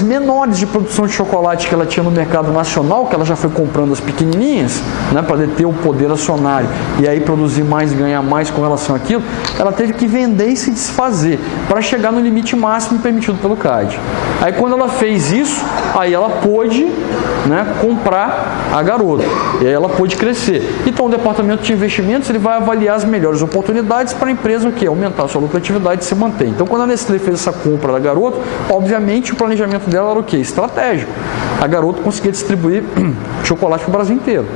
menores de produção de chocolate que ela tinha no mercado nacional, que ela já foi comprando as pequenininhas, né, para deter o poder acionário e aí produzir mais, ganhar mais com relação àquilo, ela teve que vender e se desfazer para chegar no limite máximo permitido pelo CAD. Aí quando ela fez isso, aí ela pôde, né, comprar a Garoto, e aí ela pôde crescer. Então o departamento de investimentos ele vai avaliar as melhores oportunidades para a empresa, o quê? Aumentar a sua lucratividade e se manter. Então quando a Nestlé fez essa compra da Garoto, obviamente o planejamento dela era o quê? Estratégico. A Garoto conseguia distribuir chocolate para o Brasil inteiro.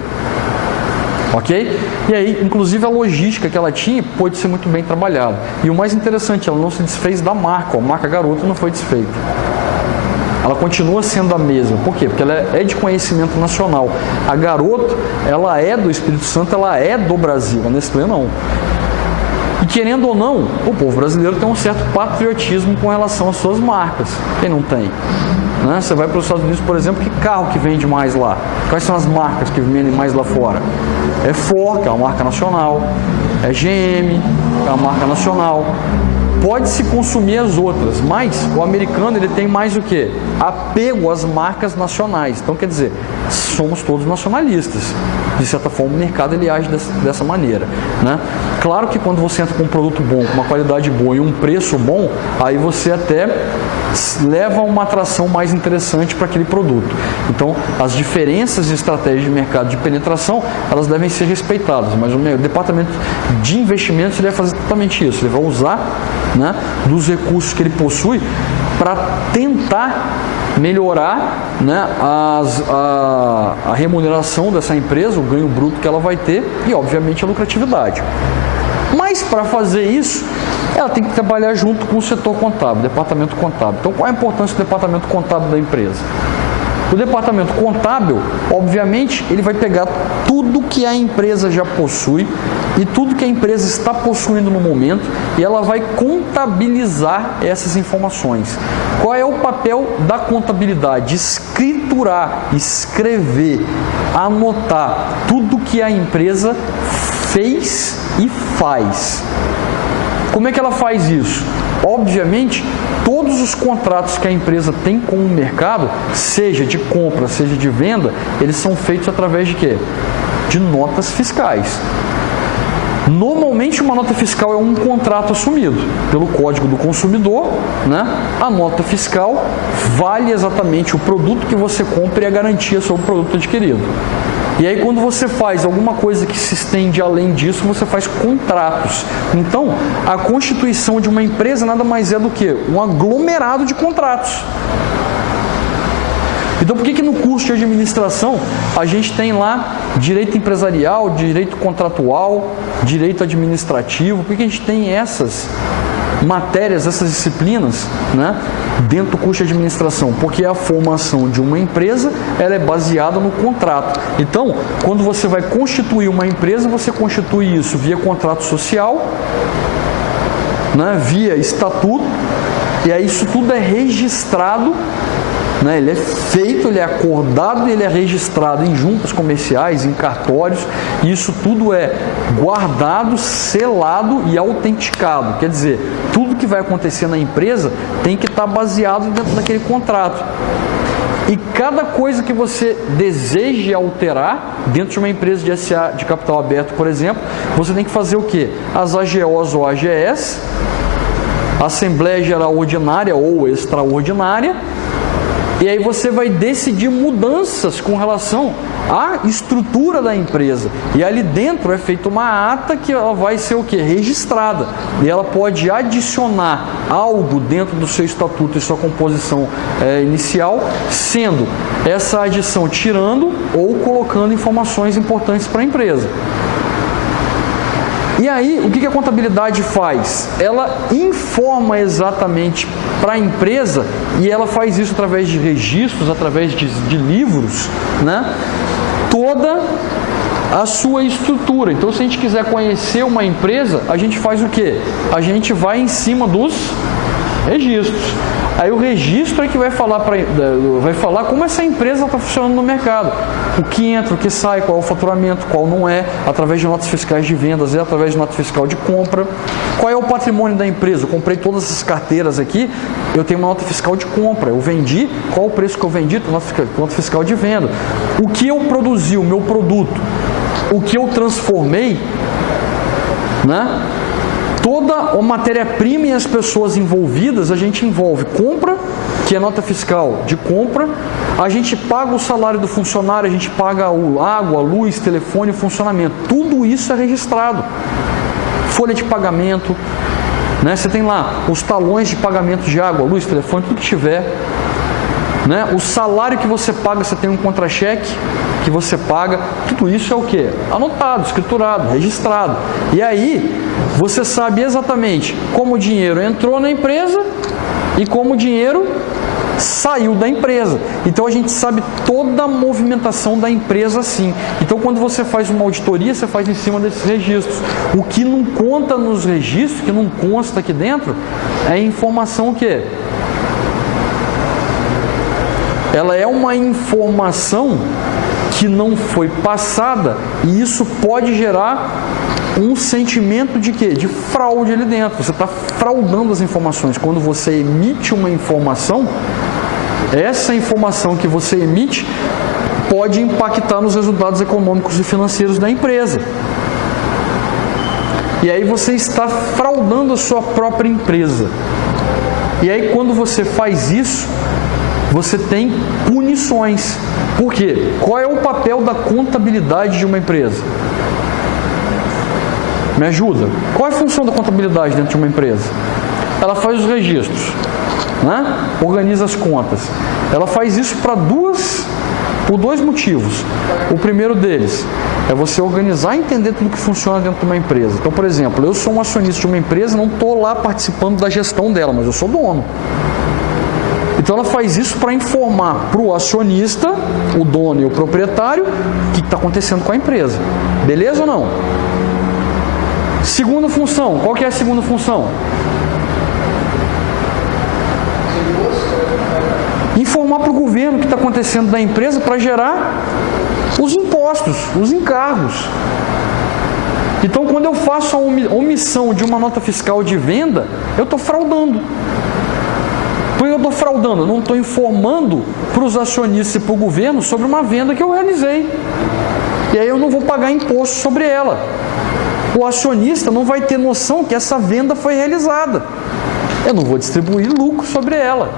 Ok? E aí, inclusive a logística que ela tinha pôde ser muito bem trabalhada. E o mais interessante, ela não se desfez da marca. A marca Garoto não foi desfeita. Ela continua sendo a mesma. Por quê? Porque ela é de conhecimento nacional. A Garoto, ela é do Espírito Santo, ela é do Brasil. A Nestlé não. E querendo ou não, o povo brasileiro tem um certo patriotismo com relação às suas marcas. Quem não tem? Né? Você vai para os Estados Unidos, por exemplo, que carro que vende mais lá? Quais são as marcas que vendem mais lá fora? É Ford, que é uma marca nacional. É GM, que é uma marca nacional. Pode-se consumir as outras, mas o americano ele tem mais o quê? Apego às marcas nacionais. Então, quer dizer, somos todos nacionalistas. De certa forma, o mercado ele age dessa maneira, né? Claro que quando você entra com um produto bom, com uma qualidade boa e um preço bom, aí você até leva uma atração mais interessante para aquele produto. Então, as diferenças de estratégia de mercado de penetração, elas devem ser respeitadas, mas o departamento de investimentos ele vai fazer exatamente isso. Ele vai usar, né, dos recursos que ele possui para tentar melhorar, né, a remuneração dessa empresa, o ganho bruto que ela vai ter e, obviamente, a lucratividade. Mas, para fazer isso, ela tem que trabalhar junto com o setor contábil, departamento contábil. Então, qual é a importância do departamento contábil da empresa? O departamento contábil, obviamente, ele vai pegar tudo que a empresa já possui e tudo que a empresa está possuindo no momento e ela vai contabilizar essas informações. Qual é o papel da contabilidade? Escriturar, escrever, anotar tudo que a empresa fez e faz. Como é que ela faz isso? Obviamente, todos os contratos que a empresa tem com o mercado, seja de compra, seja de venda, eles são feitos através de quê? De notas fiscais. Normalmente, uma nota fiscal é um contrato assumido pelo Código do Consumidor, né? A nota fiscal vale exatamente o produto que você compra e a garantia sobre o produto adquirido. E aí, quando você faz alguma coisa que se estende além disso, você faz contratos. Então, a constituição de uma empresa nada mais é do que um aglomerado de contratos. Então, por que no curso de administração a gente tem lá direito empresarial, direito contratual, direito administrativo? Por que a gente tem essas matérias, essas disciplinas, né, dentro do curso de administração? Porque a formação de uma empresa ela é baseada no contrato. Então, quando você vai constituir uma empresa, você constitui isso via contrato social, né, via estatuto, e aí isso tudo é registrado, né, ele é feito, ele é acordado e ele é registrado em juntas comerciais, em cartórios, e isso tudo é guardado, selado e autenticado. Quer dizer, tudo que vai acontecer na empresa tem que estar baseado dentro daquele contrato. E cada coisa que você deseje alterar dentro de uma empresa de SA de capital aberto, por exemplo, você tem que fazer o quê? As AGOs ou AGS, Assembleia Geral Ordinária ou Extraordinária, e aí você vai decidir mudanças com relação à estrutura da empresa. E ali dentro é feita uma ata que ela vai ser o quê? Registrada. E ela pode adicionar algo dentro do seu estatuto e sua composição inicial, sendo essa adição tirando ou colocando informações importantes para a empresa. E aí, o que a contabilidade faz? Ela informa exatamente para a empresa, e ela faz isso através de registros, através de livros, né? Toda a sua estrutura. Então, se a gente quiser conhecer uma empresa, a gente faz o quê? A gente vai em cima dos registros. Aí o registro é que vai falar como essa empresa está funcionando no mercado. O que entra, o que sai, qual é o faturamento, qual não é, através de notas fiscais de vendas e através de nota fiscal de compra. Qual é o patrimônio da empresa? Eu comprei todas essas carteiras aqui, eu tenho uma nota fiscal de compra. Eu vendi, qual o preço que eu vendi? Nota fiscal de venda. O que eu produzi, o meu produto, o que eu transformei, né? Toda a matéria-prima e as pessoas envolvidas, a gente envolve compra, que é nota fiscal de compra, a gente paga o salário do funcionário, a gente paga água, luz, telefone, funcionamento. Tudo isso é registrado. Folha de pagamento, né? Você tem lá os talões de pagamento de água, luz, telefone, tudo que tiver. Né? O salário que você paga, você tem um contra-cheque que você paga, tudo isso é o quê? Anotado, escriturado, registrado. E aí, você sabe exatamente como o dinheiro entrou na empresa e como o dinheiro saiu da empresa. Então, a gente sabe toda a movimentação da empresa assim. Então, quando você faz uma auditoria, você faz em cima desses registros. O que não conta nos registros, que não consta aqui dentro, é informação o quê? Ela é uma informação que não foi passada e isso pode gerar um sentimento de quê? De fraude ali dentro. Você está fraudando as informações. Quando você emite uma informação, essa informação que você emite pode impactar nos resultados econômicos e financeiros da empresa. E aí você está fraudando a sua própria empresa. E aí quando você faz isso, você tem punições. Por quê? Qual é o papel da contabilidade de uma empresa? Me ajuda. Qual é a função da contabilidade dentro de uma empresa? Ela faz os registros, né? Organiza as contas. Ela faz isso por dois motivos. O primeiro deles é você organizar e entender tudo que funciona dentro de uma empresa. Então, por exemplo, eu sou um acionista de uma empresa, não estou lá participando da gestão dela, mas eu sou dono. Então ela faz isso para informar para o acionista, o dono e o proprietário, o que está acontecendo com a empresa. Beleza ou não? Segunda função. Qual que é a segunda função? Informar para o governo o que está acontecendo da empresa para gerar os impostos, os encargos. Então, quando eu faço a omissão de uma nota fiscal de venda, eu estou fraudando. Por que eu estou fraudando? Eu não estou informando para os acionistas e para o governo sobre uma venda que eu realizei. E aí eu não vou pagar imposto sobre ela. O acionista não vai ter noção que essa venda foi realizada. Eu não vou distribuir lucro sobre ela.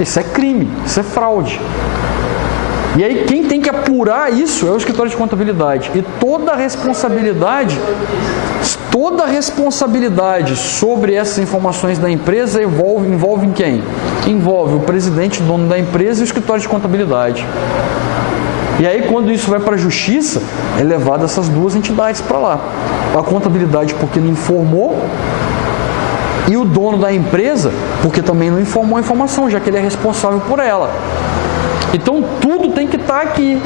Isso é crime, isso é fraude. E aí quem tem que apurar isso é o escritório de contabilidade. E toda a responsabilidade sobre essas informações da empresa envolve quem? Envolve o presidente, dono da empresa e o escritório de contabilidade. E aí quando isso vai para a justiça, é levado essas duas entidades para lá. A contabilidade porque não informou e o dono da empresa porque também não informou a informação, já que ele é responsável por ela. Então tudo tem que estar aqui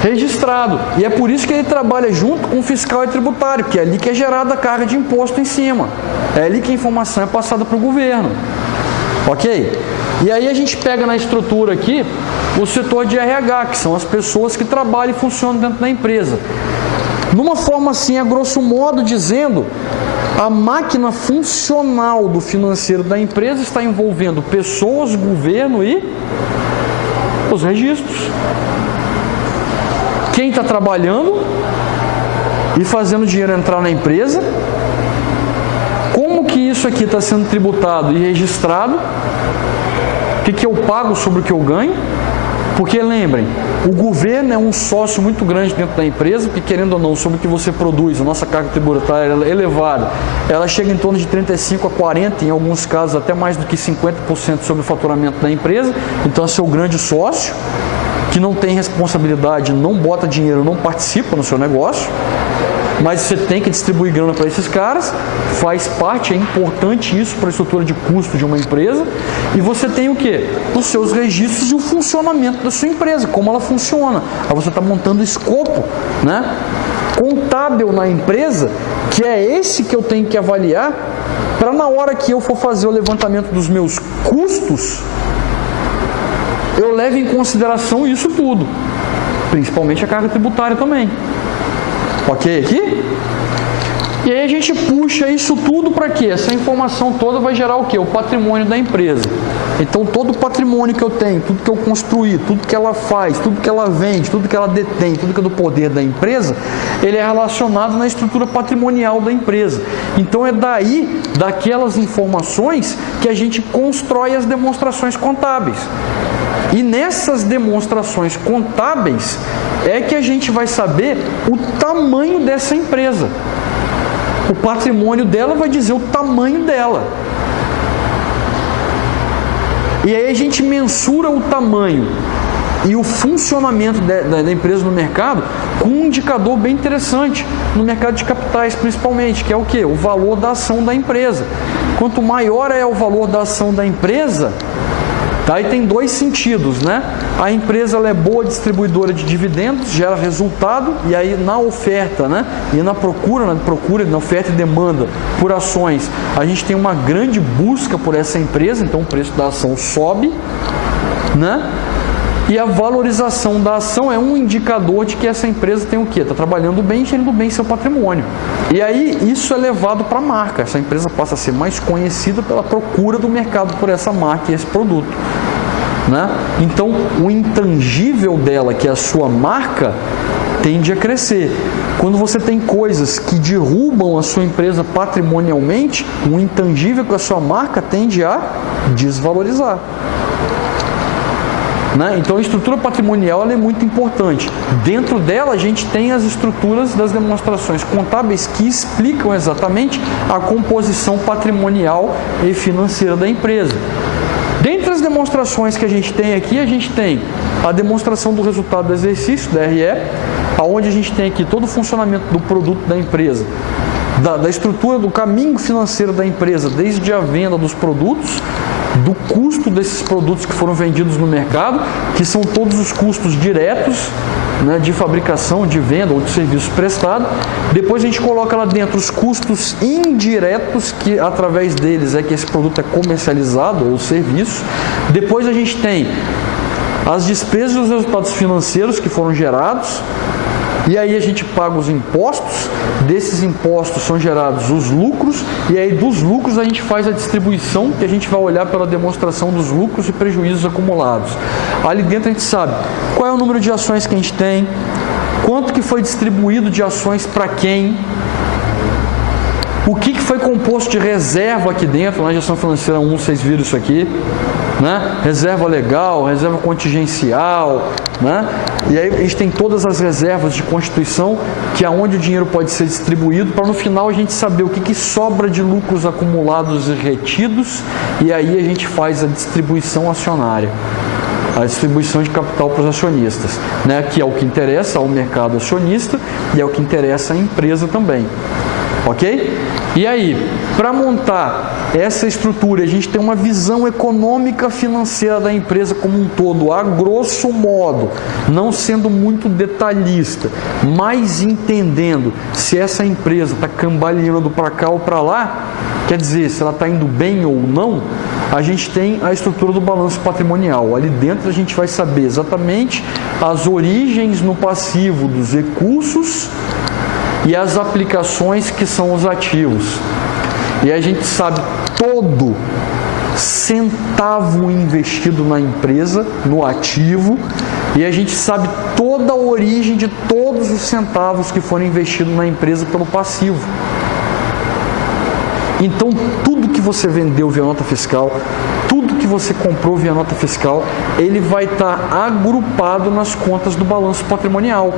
registrado. E é por isso que ele trabalha junto com o fiscal e tributário, que é ali que é gerada a carga de imposto em cima. É ali que a informação é passada para o governo. Ok? E aí a gente pega na estrutura aqui o setor de RH, que são as pessoas que trabalham e funcionam dentro da empresa. Numa forma assim, a grosso modo dizendo, a máquina funcional do financeiro da empresa está envolvendo pessoas, governo e os registros. Quem está trabalhando e fazendo dinheiro entrar na empresa, como que isso aqui está sendo tributado e registrado, o que eu pago sobre o que eu ganho, porque lembrem, o governo é um sócio muito grande dentro da empresa, porque querendo ou não, sobre o que você produz, a nossa carga tributária é elevada, ela chega em torno de 35% a 40%, em alguns casos até mais do que 50% sobre o faturamento da empresa, então é seu grande sócio, que não tem responsabilidade, não bota dinheiro, não participa no seu negócio, mas você tem que distribuir grana para esses caras, faz parte, é importante isso para a estrutura de custo de uma empresa, e você tem o quê? Os seus registros e o funcionamento da sua empresa, como ela funciona. Aí você está montando o escopo, né, contábil na empresa, que é esse que eu tenho que avaliar para na hora que eu for fazer o levantamento dos meus custos, eu levo em consideração isso tudo, principalmente a carga tributária também. Ok aqui? E aí a gente puxa isso tudo para quê? Essa informação toda vai gerar o quê? O patrimônio da empresa. Então todo o patrimônio que eu tenho, tudo que eu construí, tudo que ela faz, tudo que ela vende, tudo que ela detém, tudo que é do poder da empresa, ele é relacionado na estrutura patrimonial da empresa. Então é daí, daquelas informações, que a gente constrói as demonstrações contábeis. E nessas demonstrações contábeis é que a gente vai saber o tamanho dessa empresa. O patrimônio dela vai dizer o tamanho dela. E aí a gente mensura o tamanho e o funcionamento da empresa no mercado com um indicador bem interessante, no mercado de capitais principalmente, que é o quê? O valor da ação da empresa. Quanto maior é o valor da ação da empresa, daí tem dois sentidos, né? A empresa ela é boa distribuidora de dividendos, gera resultado, e aí na oferta, né? E na procura, na oferta e demanda por ações, a gente tem uma grande busca por essa empresa, então o preço da ação sobe, né? E a valorização da ação é um indicador de que essa empresa tem o quê? Está trabalhando bem, gerindo bem seu patrimônio. E aí isso é levado para a marca. Essa empresa passa a ser mais conhecida pela procura do mercado por essa marca e esse produto. Né? Então o intangível dela, que é a sua marca, tende a crescer. Quando você tem coisas que derrubam a sua empresa patrimonialmente, o intangível com a sua marca tende a desvalorizar. Né? Então a estrutura patrimonial ela é muito importante. Dentro dela a gente tem as estruturas das demonstrações contábeis que explicam exatamente a composição patrimonial e financeira da empresa. Dentre as demonstrações que a gente tem aqui, a gente tem a demonstração do resultado do exercício, DRE, onde a gente tem aqui todo o funcionamento do produto da empresa, da estrutura do caminho financeiro da empresa, desde a venda dos produtos, do custo desses produtos que foram vendidos no mercado, que são todos os custos diretos, né, de fabricação, de venda ou de serviço prestado. Depois a gente coloca lá dentro os custos indiretos, que através deles é que esse produto é comercializado ou serviço. Depois a gente tem as despesas e os resultados financeiros que foram gerados. E aí a gente paga os impostos, desses impostos são gerados os lucros, e aí dos lucros a gente faz a distribuição, que a gente vai olhar pela demonstração dos lucros e prejuízos acumulados. Ali dentro a gente sabe qual é o número de ações que a gente tem, quanto que foi distribuído de ações para quem, o que foi composto de reserva aqui dentro. Na gestão financeira 1 vocês viram isso aqui, né? Reserva legal, reserva contingencial, né? E aí a gente tem todas as reservas de constituição, que é onde o dinheiro pode ser distribuído, para no final a gente saber o que sobra de lucros acumulados e retidos, e aí a gente faz a distribuição acionária, a distribuição de capital para os acionistas, né? Que é o que interessa ao mercado acionista e é o que interessa à empresa também. Ok? E aí, para montar essa estrutura, a gente tem uma visão econômica financeira da empresa como um todo, a grosso modo, não sendo muito detalhista, mas entendendo se essa empresa está cambaleando para cá ou para lá, quer dizer, se ela está indo bem ou não. A gente tem a estrutura do balanço patrimonial. Ali dentro a gente vai saber exatamente as origens no passivo dos recursos e as aplicações que são os ativos. E a gente sabe todo centavo investido na empresa, no ativo, e a gente sabe toda a origem de todos os centavos que foram investidos na empresa pelo passivo. Então, tudo que você vendeu via nota fiscal, tudo que você comprou via nota fiscal, ele vai estar agrupado nas contas do balanço patrimonial.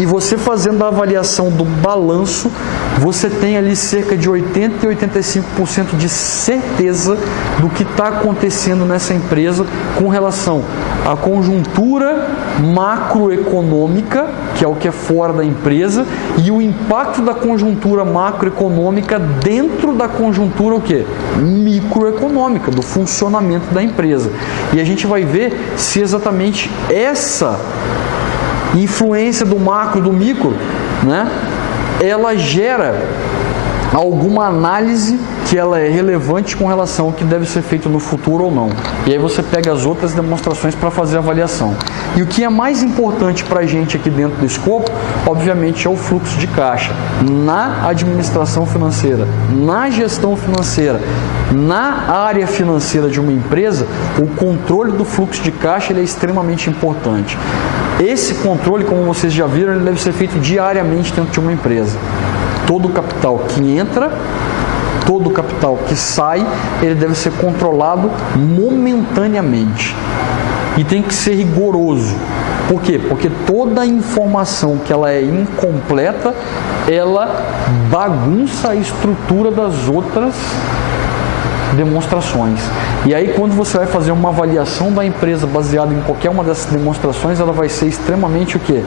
E você fazendo a avaliação do balanço, você tem ali cerca de 80% e 85% de certeza do que está acontecendo nessa empresa com relação à conjuntura macroeconômica, que é o que é fora da empresa, e o impacto da conjuntura macroeconômica dentro da conjuntura o quê? Microeconômica, do funcionamento da empresa. E a gente vai ver se exatamente essa influência do macro e do micro, né, ela gera alguma análise que ela é relevante com relação ao que deve ser feito no futuro ou não. E aí você pega as outras demonstrações para fazer a avaliação. E o que é mais importante para a gente aqui dentro do escopo, obviamente, é o fluxo de caixa. Na administração financeira, na gestão financeira, na área financeira de uma empresa, o controle do fluxo de caixa ele é extremamente importante. Esse controle, como vocês já viram, ele deve ser feito diariamente dentro de uma empresa. Todo o capital que entra, todo o capital que sai, ele deve ser controlado momentaneamente. E tem que ser rigoroso. Por quê? Porque toda informação que ela é incompleta, ela bagunça a estrutura das outras demonstrações. E aí, quando você vai fazer uma avaliação da empresa baseada em qualquer uma dessas demonstrações, ela vai ser extremamente o quê?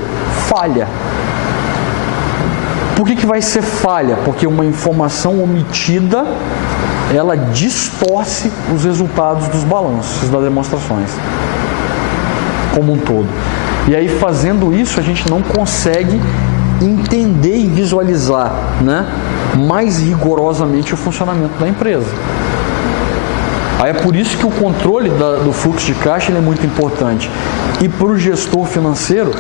Falha. Por que vai ser falha? Porque uma informação omitida, ela distorce os resultados dos balanços, das demonstrações, como um todo. E aí, fazendo isso, a gente não consegue entender e visualizar, né, mais rigorosamente o funcionamento da empresa. Aí é por isso que o controle do fluxo de caixa ele é muito importante. E para o gestor financeiro,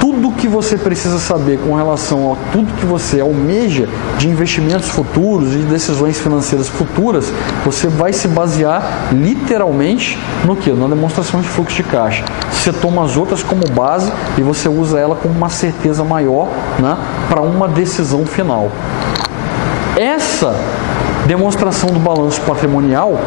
tudo que você precisa saber com relação a tudo que você almeja de investimentos futuros e de decisões financeiras futuras, você vai se basear literalmente no quê? Na demonstração de fluxo de caixa. Você toma as outras como base e você usa ela como uma certeza maior, né, para uma decisão final. Essa demonstração do balanço patrimonial,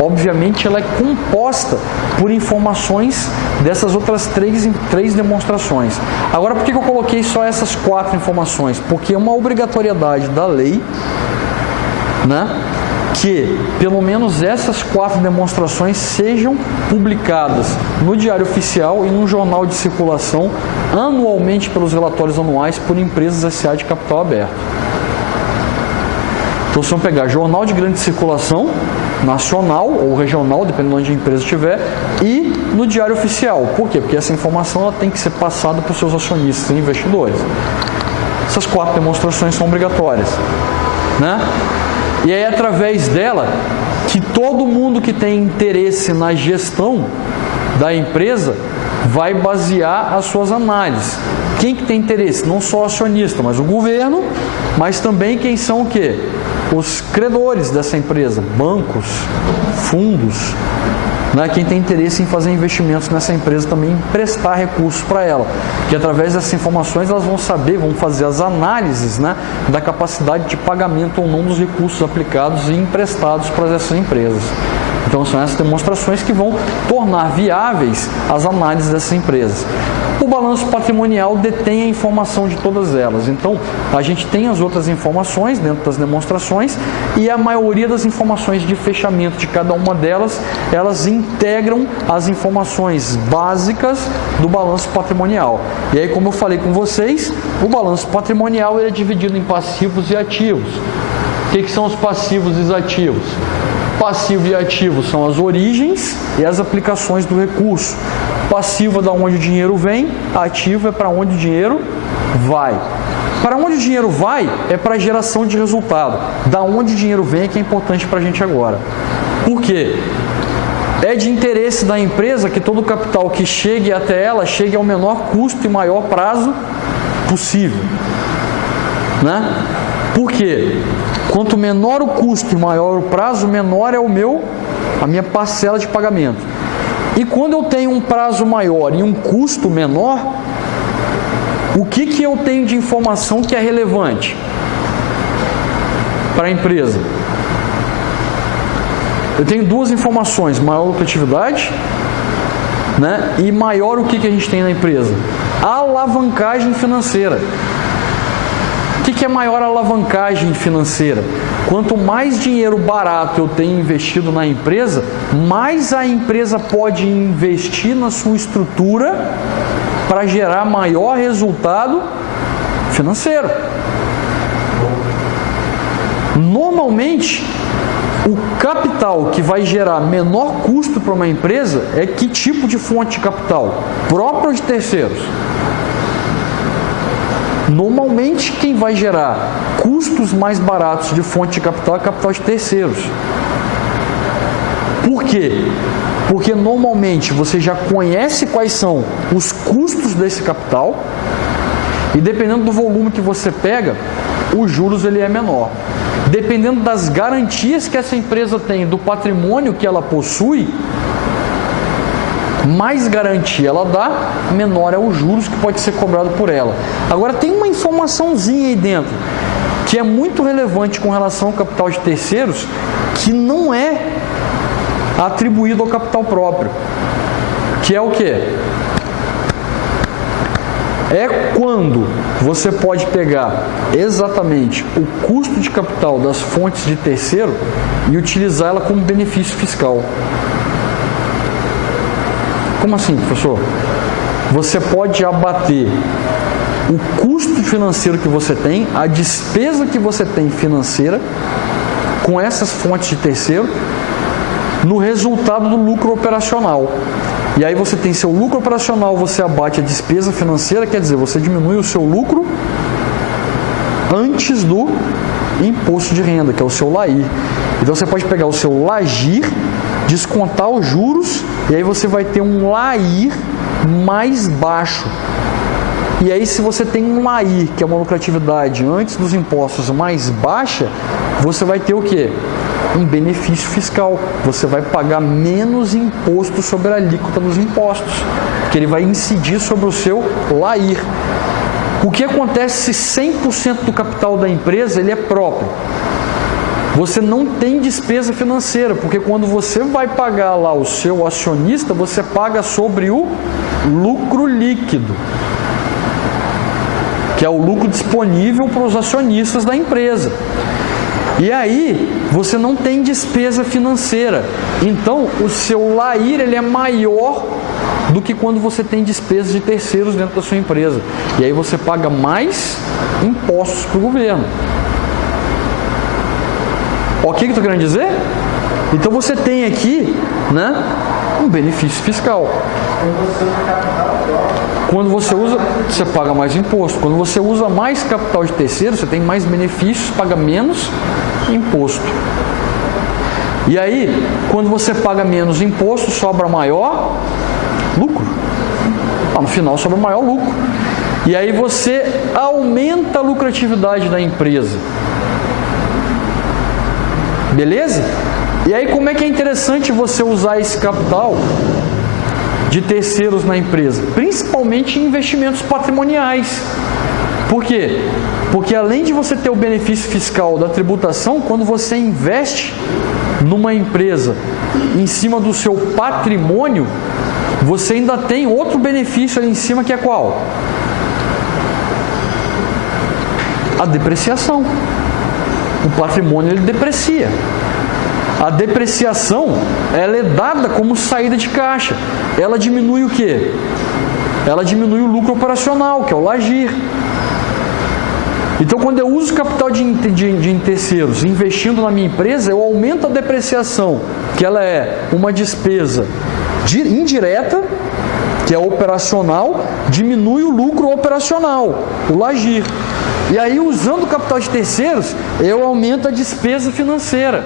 obviamente, ela é composta por informações dessas outras três demonstrações. Agora, por que eu coloquei só essas 4 informações? Porque é uma obrigatoriedade da lei, né, que pelo menos essas 4 demonstrações sejam publicadas no Diário Oficial e no Jornal de Circulação anualmente pelos relatórios anuais por empresas SA de capital aberto. Então, se vamos pegar Jornal de Grande Circulação, nacional ou regional, dependendo de onde a empresa estiver, e no Diário Oficial. Por quê? Porque essa informação ela tem que ser passada para os seus acionistas e investidores. Essas 4 demonstrações são obrigatórias, né? E aí, através dela, que todo mundo que tem interesse na gestão da empresa vai basear as suas análises. Quem que tem interesse? Não só o acionista, mas o governo, mas também quem são o quê? Os credores dessa empresa, bancos, fundos, né? Quem tem interesse em fazer investimentos nessa empresa também emprestar recursos para ela, que através dessas informações elas vão saber, vão fazer as análises, né, da capacidade de pagamento ou não dos recursos aplicados e emprestados para essas empresas. Então são essas demonstrações que vão tornar viáveis as análises dessas empresas. O balanço patrimonial detém a informação de todas elas. Então, a gente tem as outras informações dentro das demonstrações e a maioria das informações de fechamento de cada uma delas, elas integram as informações básicas do balanço patrimonial. E aí, como eu falei com vocês, o balanço patrimonial ele é dividido em passivos e ativos. O que são os passivos e os ativos? Passivo e ativo são as origens e as aplicações do recurso. Passivo é da onde o dinheiro vem, ativo é para onde o dinheiro vai. Para onde o dinheiro vai é para a geração de resultado. Da onde o dinheiro vem é que é importante para a gente agora. Por quê? É de interesse da empresa que todo o capital que chegue até ela chegue ao menor custo e maior prazo possível, né? Por quê? Quanto menor o custo e maior o prazo, menor é a minha parcela de pagamento. E quando eu tenho um prazo maior e um custo menor, o que eu tenho de informação que é relevante para a empresa? Eu tenho 2 informações, maior lucratividade, né, e maior o que a gente tem na empresa? Alavancagem financeira. O que é maior alavancagem financeira? Quanto mais dinheiro barato eu tenho investido na empresa, mais a empresa pode investir na sua estrutura para gerar maior resultado financeiro. Normalmente, o capital que vai gerar menor custo para uma empresa é que tipo de fonte de capital? Próprio ou de terceiros? Normalmente, quem vai gerar custos mais baratos de fonte de capital é capital de terceiros. Por quê? Porque normalmente você já conhece quais são os custos desse capital e dependendo do volume que você pega, os juros ele é menor. Dependendo das garantias que essa empresa tem, do patrimônio que ela possui, mais garantia ela dá, menor é os juros que pode ser cobrado por ela. Agora tem uma informaçãozinha aí dentro que é muito relevante com relação ao capital de terceiros, que não é atribuído ao capital próprio, que é o quê? É quando você pode pegar exatamente o custo de capital das fontes de terceiro e utilizar ela como benefício fiscal. Como assim, professor? Você pode abater o custo financeiro que você tem, a despesa que você tem financeira com essas fontes de terceiro no resultado do lucro operacional. E aí você tem seu lucro operacional, você abate a despesa financeira, quer dizer, você diminui o seu lucro antes do imposto de renda, que é o seu LAIR. Então você pode pegar o seu LAGIR, descontar os juros, e aí você vai ter um LAIR mais baixo. E aí se você tem um LAIR, que é uma lucratividade antes dos impostos mais baixa, você vai ter o quê? Um benefício fiscal. Você vai pagar menos imposto sobre a alíquota dos impostos, que ele vai incidir sobre o seu LAIR. O que acontece se 100% do capital da empresa ele é próprio? Você não tem despesa financeira, porque quando você vai pagar lá o seu acionista, você paga sobre o lucro líquido, que é o lucro disponível para os acionistas da empresa. E aí, você não tem despesa financeira. Então, o seu LAIR ele é maior do que quando você tem despesas de terceiros dentro da sua empresa. E aí você paga mais impostos para o governo. O que eu estou querendo dizer? Então você tem aqui, né, um benefício fiscal. Quando você usa, você paga mais imposto. Quando você usa mais capital de terceiro, você tem mais benefícios, paga menos imposto. E aí, quando você paga menos imposto, sobra maior lucro. No final sobra maior lucro. E aí você aumenta a lucratividade da empresa. Beleza? E aí como é que é interessante você usar esse capital de terceiros na empresa? Principalmente em investimentos patrimoniais. Por quê? Porque além de você ter o benefício fiscal da tributação, quando você investe numa empresa em cima do seu patrimônio, você ainda tem outro benefício ali em cima, que é qual? A depreciação. O patrimônio ele deprecia. A depreciação ela é dada como saída de caixa. Ela diminui o quê? Ela diminui o lucro operacional, que é o LAGIR. Então, quando eu uso capital de terceiros investindo na minha empresa, eu aumento a depreciação, que ela é uma despesa indireta, que é operacional, diminui o lucro operacional, o LAGIR. E aí, usando o capital de terceiros, eu aumento a despesa financeira.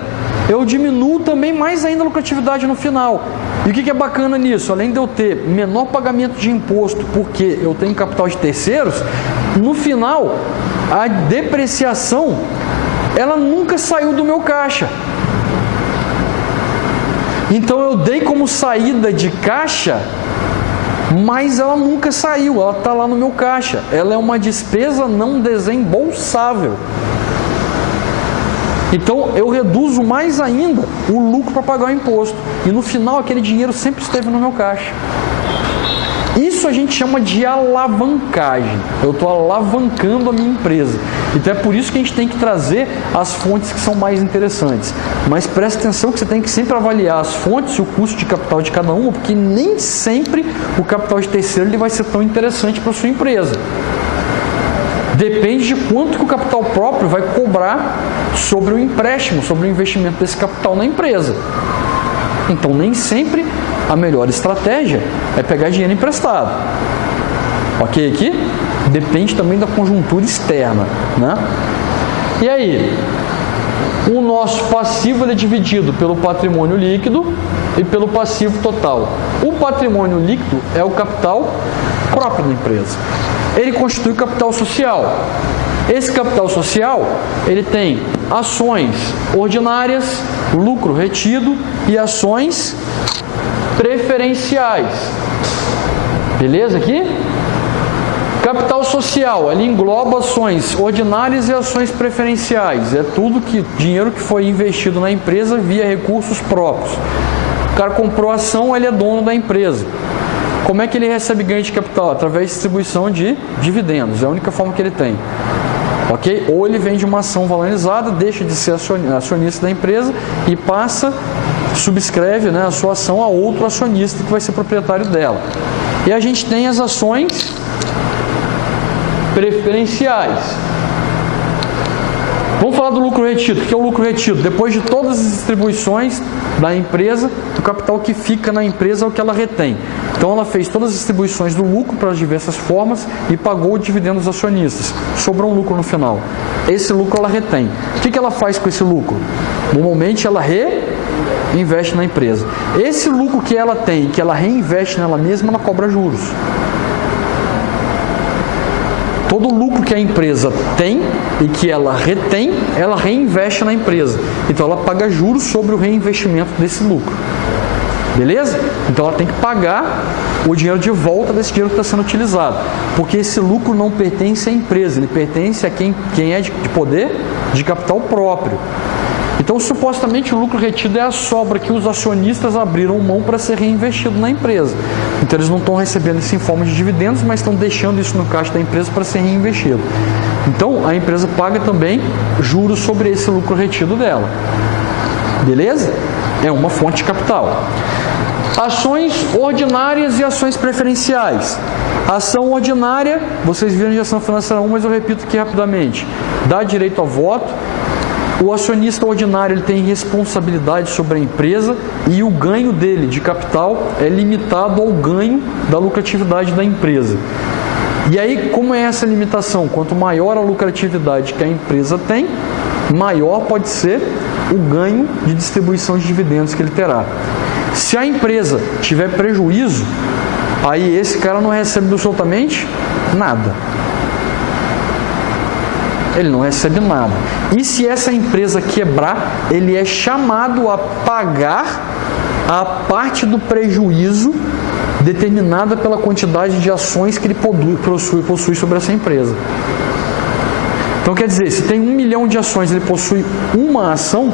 Eu diminuo também mais ainda a lucratividade no final. E o que é bacana nisso? Além de eu ter menor pagamento de imposto, porque eu tenho capital de terceiros, no final, a depreciação, ela nunca saiu do meu caixa. Então, eu dei como saída de caixa, mas ela nunca saiu, ela está lá no meu caixa. Ela é uma despesa não desembolsável. Então, eu reduzo mais ainda o lucro para pagar o imposto. E no final, aquele dinheiro sempre esteve no meu caixa. Isso a gente chama de alavancagem. Eu estou alavancando a minha empresa. Então, é por isso que a gente tem que trazer as fontes que são mais interessantes. Mas preste atenção que você tem que sempre avaliar as fontes e o custo de capital de cada uma, porque nem sempre o capital de terceiro ele vai ser tão interessante para a sua empresa. Depende de quanto que o capital próprio vai cobrar sobre o empréstimo, sobre o investimento desse capital na empresa. Então, nem sempre a melhor estratégia é pegar dinheiro emprestado. Ok aqui? Depende também da conjuntura externa, né? E aí, o nosso passivo ele é dividido pelo patrimônio líquido e pelo passivo total. O patrimônio líquido é o capital próprio da empresa. Ele constitui capital social. Esse capital social, ele tem ações ordinárias, lucro retido e ações preferenciais. Beleza aqui? Capital social, ele engloba ações ordinárias e ações preferenciais. É tudo dinheiro que foi investido na empresa via recursos próprios. O cara comprou ação, ele é dono da empresa. Como é que ele recebe ganho de capital? Através de distribuição de dividendos. É a única forma que ele tem. Ok? Ou ele vende uma ação valorizada, deixa de ser acionista da empresa e subscreve, né, a sua ação a outro acionista que vai ser proprietário dela. E a gente tem as ações preferenciais. Vamos falar do lucro retido. O que é o lucro retido? Depois de todas as distribuições da empresa, o capital que fica na empresa é o que ela retém. Então ela fez todas as distribuições do lucro para as diversas formas e pagou o dividendo aos acionistas. Sobrou um lucro no final. Esse lucro ela retém. O que ela faz com esse lucro? Normalmente ela reinveste na empresa. Esse lucro que ela tem, que ela reinveste nela mesma, ela cobra juros. Todo o lucro que a empresa tem e que ela retém, ela reinveste na empresa. Então ela paga juros sobre o reinvestimento desse lucro. Beleza? Então ela tem que pagar o dinheiro de volta desse dinheiro que está sendo utilizado. Porque esse lucro não pertence à empresa, ele pertence a quem é de poder de capital próprio. Então, supostamente, o lucro retido é a sobra que os acionistas abriram mão para ser reinvestido na empresa. Então, eles não estão recebendo isso em forma de dividendos, mas estão deixando isso no caixa da empresa para ser reinvestido. Então, a empresa paga também juros sobre esse lucro retido dela. Beleza? É uma fonte de capital. Ações ordinárias e ações preferenciais. A ação ordinária, vocês viram de ação financeira 1, mas eu repito aqui rapidamente. Dá direito a voto. O acionista ordinário ele tem responsabilidade sobre a empresa e o ganho dele de capital é limitado ao ganho da lucratividade da empresa. E aí, como é essa limitação? Quanto maior a lucratividade que a empresa tem, maior pode ser o ganho de distribuição de dividendos que ele terá. Se a empresa tiver prejuízo, aí esse cara não recebe absolutamente nada. Ele não recebe nada. E se essa empresa quebrar, ele é chamado a pagar a parte do prejuízo determinada pela quantidade de ações que ele possui sobre essa empresa. Então, quer dizer, se tem 1 milhão de ações, ele possui uma ação,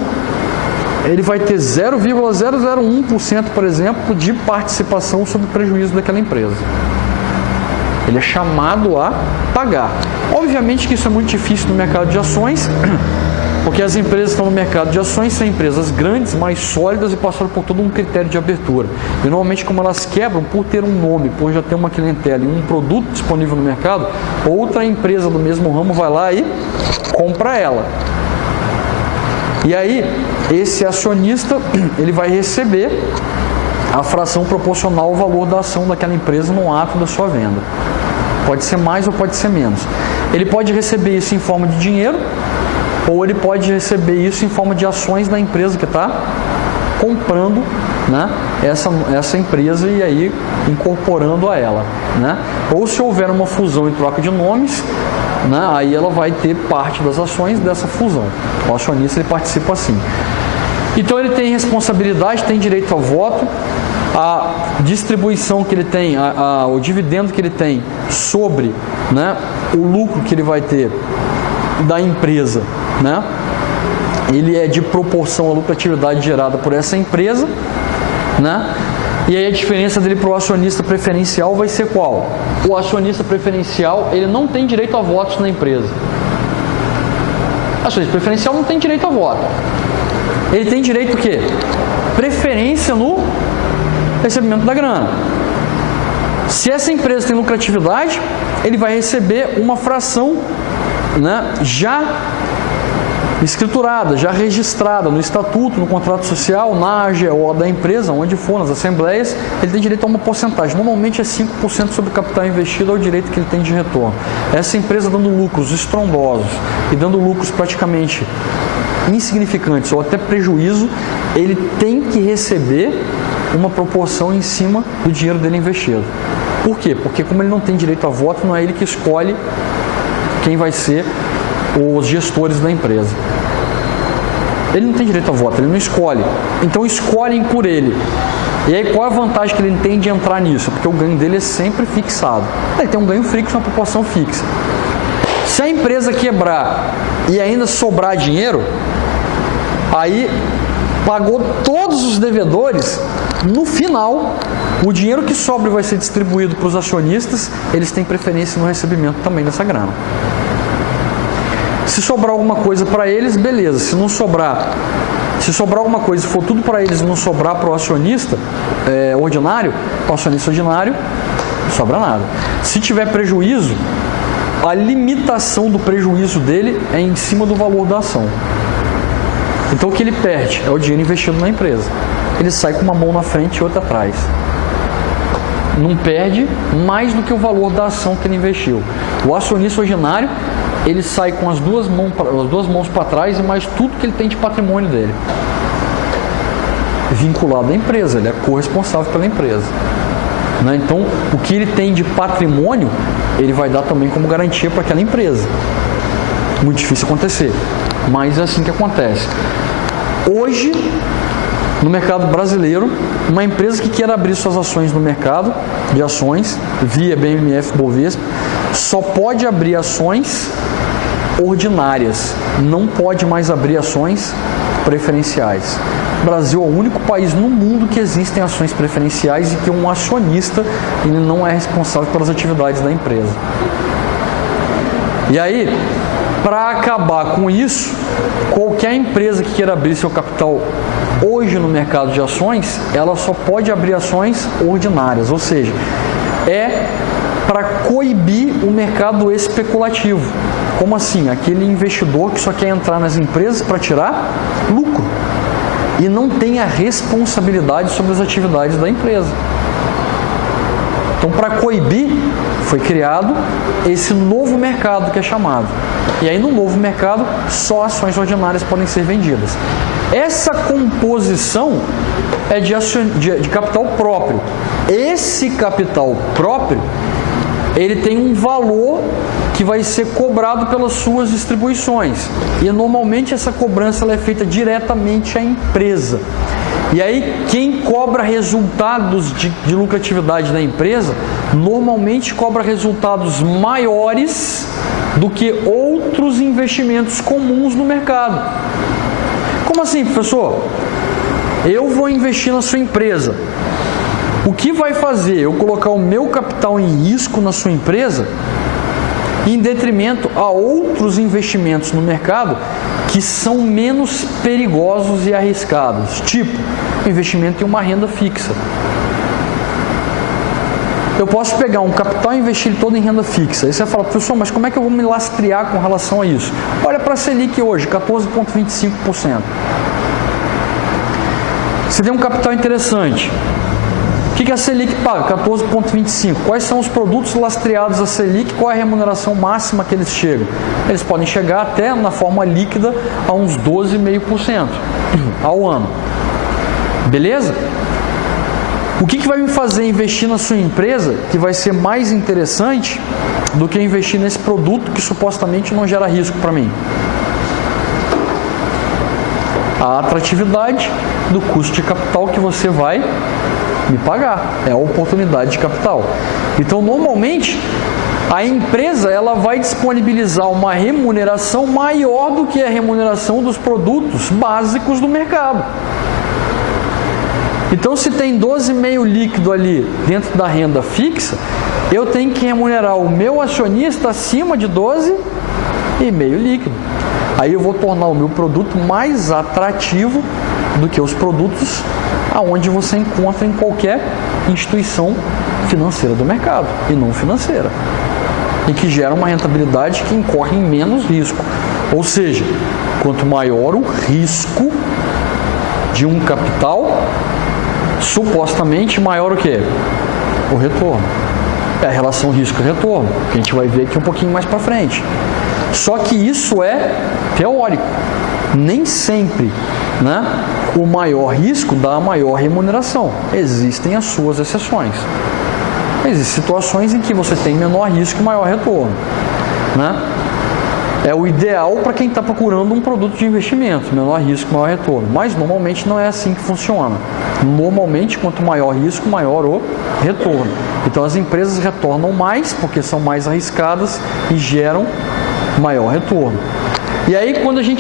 ele vai ter 0,001%, por exemplo, de participação sobre o prejuízo daquela empresa. Ele é chamado a pagar. Obviamente que isso é muito difícil no mercado de ações, porque as empresas que estão no mercado de ações são empresas grandes, mais sólidas e passaram por todo um critério de abertura. E normalmente, como elas quebram, por ter um nome, por já ter uma clientela e um produto disponível no mercado, outra empresa do mesmo ramo vai lá e compra ela. E aí, esse acionista, ele vai receber a fração proporcional ao valor da ação daquela empresa no ato da sua venda. Pode ser mais ou pode ser menos. Ele pode receber isso em forma de dinheiro, ou ele pode receber isso em forma de ações da empresa que está comprando, né, essa empresa e aí incorporando a ela. Né? Ou se houver uma fusão em troca de nomes, né, aí ela vai ter parte das ações dessa fusão. O acionista ele participa assim. Então ele tem responsabilidade, tem direito ao voto, a distribuição que ele tem, o dividendo que ele tem sobre, né, o lucro que ele vai ter da empresa, né, ele é de proporção à lucratividade gerada por essa empresa, né, e aí a diferença dele para o acionista preferencial vai ser qual? O acionista preferencial ele não tem direito a votos na empresa. O acionista preferencial não tem direito a voto. Ele tem direito o quê? Preferência no recebimento da grana. Se essa empresa tem lucratividade, ele vai receber uma fração, né, já escriturada, já registrada no estatuto, no contrato social, na AGO da empresa, onde for, nas assembleias, ele tem direito a uma porcentagem. Normalmente é 5% sobre o capital investido, é o direito que ele tem de retorno. Essa empresa dando lucros estrondosos e dando lucros praticamente insignificantes ou até prejuízo, ele tem que receber uma proporção em cima do dinheiro dele investido. Por quê? Porque como ele não tem direito a voto, não é ele que escolhe quem vai ser os gestores da empresa. Ele não tem direito a voto, ele não escolhe. Então escolhem por ele. E aí qual é a vantagem que ele tem de entrar nisso? Porque o ganho dele é sempre fixado. Ele tem um ganho fixo, uma proporção fixa. Se a empresa quebrar e ainda sobrar dinheiro, aí pagou todos os devedores, no final, o dinheiro que sobra vai ser distribuído para os acionistas, eles têm preferência no recebimento também dessa grana. Se sobrar alguma coisa para eles, beleza. Se sobrar alguma coisa, se for tudo para eles e não sobrar para o acionista ordinário, o acionista ordinário, não sobra nada. Se tiver prejuízo, a limitação do prejuízo dele é em cima do valor da ação. Então o que ele perde é o dinheiro investido na empresa. Ele sai com uma mão na frente e outra atrás. Não perde mais do que o valor da ação que ele investiu. O acionista ordinário, ele sai com as duas mãos para trás e mais tudo que ele tem de patrimônio dele. Vinculado à empresa, ele é corresponsável pela empresa. Né? Então, o que ele tem de patrimônio, ele vai dar também como garantia para aquela empresa. Muito difícil acontecer, mas é assim que acontece. Hoje, no mercado brasileiro, uma empresa que queira abrir suas ações no mercado de ações, via BMF Bovespa, só pode abrir ações ordinárias, não pode mais abrir ações preferenciais. O Brasil é o único país no mundo que existem ações preferenciais e que um acionista ele não é responsável pelas atividades da empresa. E aí, para acabar com isso, qualquer empresa que queira abrir seu capital hoje no mercado de ações, ela só pode abrir ações ordinárias, ou seja, é para coibir o mercado especulativo. Como assim? Aquele investidor que só quer entrar nas empresas para tirar lucro e não tem a responsabilidade sobre as atividades da empresa. Então, para coibir, foi criado esse novo mercado que é chamado. E aí, no novo mercado, só ações ordinárias podem ser vendidas. Essa composição é de capital próprio. Esse capital próprio, ele tem um valor que vai ser cobrado pelas suas distribuições. E normalmente essa cobrança ela é feita diretamente à empresa. E aí quem cobra resultados de lucratividade da empresa, normalmente cobra resultados maiores do que outros investimentos comuns no mercado. Como assim, professor? Eu vou investir na sua empresa. O que vai fazer eu colocar o meu capital em risco na sua empresa em detrimento a outros investimentos no mercado que são menos perigosos e arriscados, tipo investimento em uma renda fixa. Eu posso pegar um capital e investir todo em renda fixa. Aí você fala, professor, mas como é que eu vou me lastrear com relação a isso? Olha para a Selic hoje, 14,25%. Você tem um capital interessante. O que a Selic paga? 14,25%. Quais são os produtos lastreados a Selic? Qual é a remuneração máxima que eles chegam? Eles podem chegar até, na forma líquida, a uns 12,5% ao ano. Beleza? O que vai me fazer investir na sua empresa que vai ser mais interessante do que investir nesse produto que supostamente não gera risco para mim? A atratividade do custo de capital que você vai me pagar, é a oportunidade de capital. Então, normalmente, a empresa ela vai disponibilizar uma remuneração maior do que a remuneração dos produtos básicos do mercado. Então, se tem 12,5 líquido ali dentro da renda fixa, eu tenho que remunerar o meu acionista acima de 12,5 líquido. Aí eu vou tornar o meu produto mais atrativo do que os produtos aonde você encontra em qualquer instituição financeira do mercado e não financeira, e que gera uma rentabilidade que incorre em menos risco. Ou seja, Quanto maior o risco de um capital, supostamente maior o quê? O retorno. É a relação risco-retorno, que a gente vai ver aqui um pouquinho mais para frente. Só que isso é teórico. Nem sempre, né, o maior risco dá a maior remuneração. Existem as suas exceções. Existem situações em que você tem menor risco e maior retorno, né? É o ideal para quem está procurando um produto de investimento, menor risco, maior retorno. Mas normalmente não é assim que funciona. Normalmente, quanto maior risco, maior o retorno. Então as empresas retornam mais porque são mais arriscadas e geram maior retorno. E aí quando a gente